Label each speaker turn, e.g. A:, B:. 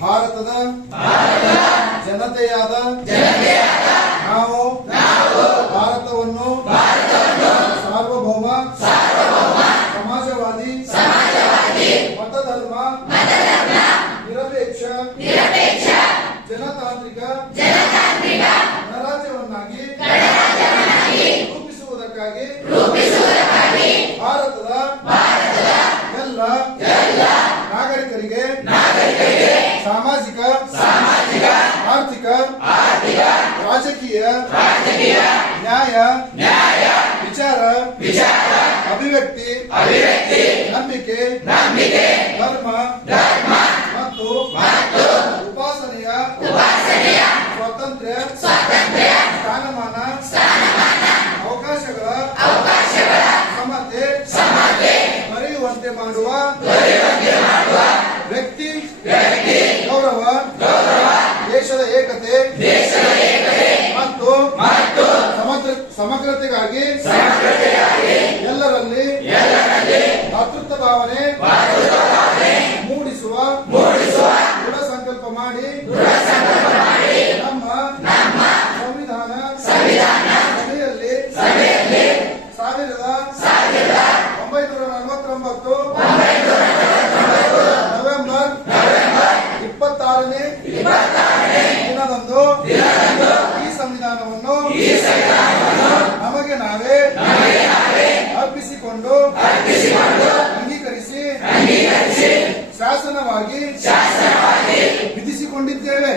A: ಭಾರತದ ಜನತೆಯಾದ ನಾವು ಭಾರತವನ್ನು ಸಾರ್ವಭೌಮ ಸಮಾಜವಾದಿ ಮತಧರ್ಮ ನಿರಪೇಕ್ಷ ಜನತಾಂತ್ರಿಕ ಗಣರಾಜ್ಯವನ್ನಾಗಿ ರೂಪಿಸುವುದಕ್ಕಾಗಿ ಸಾಮಾಜಿಕ ಆರ್ಥಿಕ ರಾಜಕೀಯ ನ್ಯಾಯ ನ್ಯಾಯ ವಿಚಾರ ಅಭಿವ್ಯಕ್ತಿ ಅಭಿವ್ಯಕ್ತಿ ನಂಬಿಕೆ ನಂಬಿಕೆ ಧರ್ಮ ಧರ್ಮ ಮತ್ತು ಮತ್ತು ಉಪಾಸನೆಯ ಸ್ವಾತಂತ್ರ್ಯ ಸ್ಥಾನಮಾನ ಸ್ಥಾನಮಾನ ಅವಕಾಶಗಳ ಅವಕಾಶಗಳ ಸಮತೆ ಸಮತೆ ಮರೆಯುವಂತೆ ಮಾಡುವ ವ್ಯಕ್ತಿ ಸಮಗ್ರತೆಗಾಗಿ ಎಲ್ಲರಲ್ಲಿ ಭ್ರಾತೃತ್ವ ಭಾವನೆ ಮೂಡಿಸುವ ದೃಢ ಸಂಕಲ್ಪ ಮಾಡಿ ನಮ್ಮ ಸಂವಿಧಾನ ಸಭೆಯಲ್ಲಿ ಸಾವಿರದ ಒಂಬೈನೂರ ನಲವತ್ತೊಂಬತ್ತು ನವೆಂಬರ್ ಇಪ್ಪತ್ತಾರನೇ ದಿನದಂದು ಈ ಸಂವಿಧಾನವನ್ನು ನಾವೇ ಅರ್ಪಿಸಿಕೊಂಡು. ಅಂಗೀಕರಿಸಿ. ಶಾಸನವಾಗಿ. ವಿಧಿಸಿಕೊಂಡಿದ್ದೇವೆ.